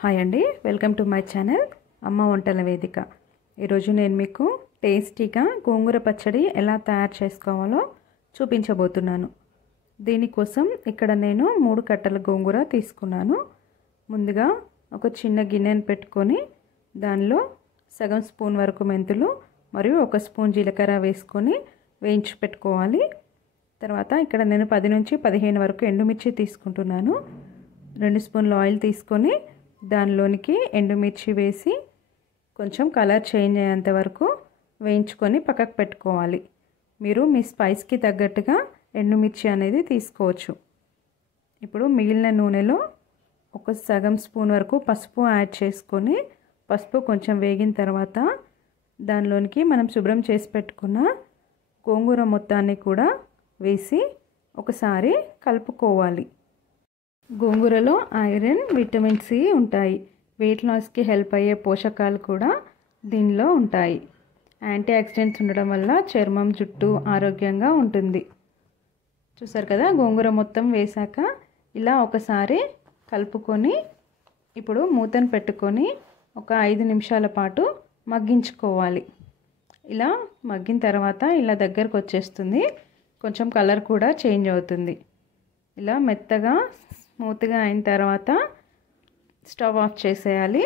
Hi అండి, welcome to my channel అమ్మ వంటల వేదిక. ఈరోజు నేను మీకు టేస్టీగా గోంగూర పచ్చడి ఎలా తయారు చేసుకోవాలో చూపించబోతున్నాను. దీనికోసం ఇక్కడ నేను 3 కట్టల గోంగూర తీసుకున్నాను. ముందుగా ఒక చిన్న గిన్నెను పెట్టుకొని దానిలో సగం స్పూన్ వరకు మెంతులు మరియు 1 స్పూన్ జీలకర్ర వేసుకొని వేయించి పెట్టుకోవాలి. తర్వాత ఇక్కడ నేను 10 నుంచి 15 వరకు ఎండుమిర్చి తీసుకుంటున్నాను. 2 స్పూన్ల ఆయిల్ తీసుకొని దానిలోనికి ఎండుమిర్చి వేసి కొంచెం కలర్ చేంజ్ అయ్యేంత వరకు వేయించుకొని పక్కకు పెట్టుకోవాలి. మీరు మీ స్పైస్కి తగ్గట్టుగా ఎండుమిర్చి అనేది తీసుకోవచ్చు. ఇప్పుడు మిగిలిన నూనెలో ఒక సగం స్పూన్ వరకు పసుపు యాడ్ చేసుకొని పసుపు కొంచెం వేగిన తర్వాత దానిలోనికి మనం శుభ్రం చేసి పెట్టుకున్న గోంగూర మొత్తాన్ని కూడా వేసి ఒకసారి కలుపుకోవాలి. గోంగూరలో ఐరన్, విటమిన్ సి ఉంటాయి. వెయిట్ లాస్కి హెల్ప్ అయ్యే పోషకాలు కూడా దీనిలో ఉంటాయి. యాంటీ ఆక్సిడెంట్స్ ఉండడం వల్ల చర్మం, జుట్టు ఆరోగ్యంగా ఉంటుంది. చూసారు కదా, గోంగూర మొత్తం వేశాక ఇలా ఒకసారి కలుపుకొని ఇప్పుడు మూతను పెట్టుకొని ఒక 5 నిమిషాల పాటు మగ్గించుకోవాలి. ఇలా మగ్గిన తర్వాత ఇలా దగ్గరకు వచ్చేస్తుంది. కొంచెం కలర్ కూడా చేంజ్ అవుతుంది. ఇలా మెత్తగా స్మూత్గా అయిన తర్వాత స్టవ్ ఆఫ్ చేసేయాలి.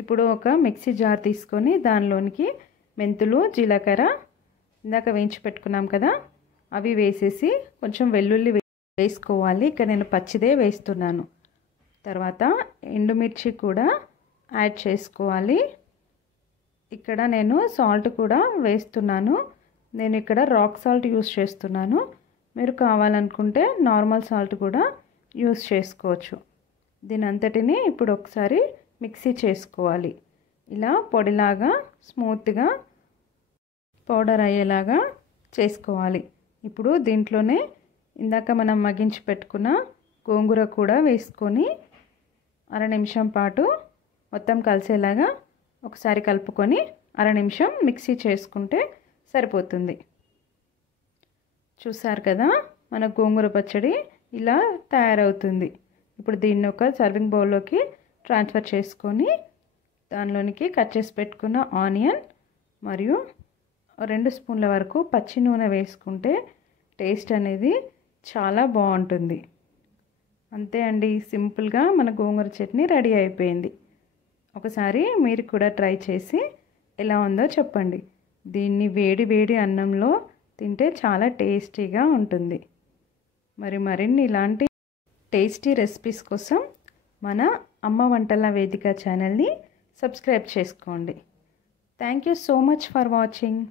ఇప్పుడు ఒక మిక్సీ జార్ తీసుకొని దానిలోనికి మెంతులు, జీలకర్ర ఇందాక వేయించి పెట్టుకున్నాం కదా అవి వేసేసి కొంచెం వెల్లుల్లి వేసుకోవాలి. ఇక్కడ నేను పచ్చిదే వేస్తున్నాను. తర్వాత ఎండుమిర్చి కూడా యాడ్ చేసుకోవాలి. ఇక్కడ నేను సాల్ట్ కూడా వేస్తున్నాను. నేను ఇక్కడ రాక్ సాల్ట్ యూస్ చేస్తున్నాను. మీరు కావాలనుకుంటే నార్మల్ సాల్ట్ కూడా యూస్ చేసుకోవచ్చు. దీని అంతటిని ఇప్పుడు ఒకసారి మిక్సీ చేసుకోవాలి. ఇలా పొడిలాగా స్మూత్గా పౌడర్ అయ్యేలాగా చేసుకోవాలి. ఇప్పుడు దీంట్లోనే ఇందాక మనం మగ్గించి పెట్టుకున్న గోంగూర కూడా వేసుకొని 1/2 నిమిషం పాటు మొత్తం కలిసేలాగా ఒకసారి కలుపుకొని 1/2 నిమిషం మిక్సీ చేసుకుంటే సరిపోతుంది. చూసారు కదా, మన గోంగూర పచ్చడి ఇలా తయారవుతుంది. ఇప్పుడు దీన్ని ఒక సర్వింగ్ బౌల్లోకి ట్రాన్స్ఫర్ చేసుకొని దానిలోనికి కట్ చేసి పెట్టుకున్న ఆనియన్ మరియు 2 స్పూన్ల వరకు పచ్చి నూనె వేసుకుంటే టేస్ట్ అనేది చాలా బాగుంటుంది. అంతే అండి, సింపుల్గా మన గోంగూర చట్నీ రెడీ అయిపోయింది. ఒకసారి మీరు కూడా ట్రై చేసి ఎలా ఉందో చెప్పండి. దీన్ని వేడి వేడి అన్నంలో తింటే చాలా టేస్టీగా ఉంటుంది. మరిన్ని ఇలాంటి టేస్టీ రెసిపీస్ కోసం మన అమ్మ వంటల వేదిక ఛానల్ని సబ్స్క్రైబ్ చేసుకోండి. Thank you so much for watching.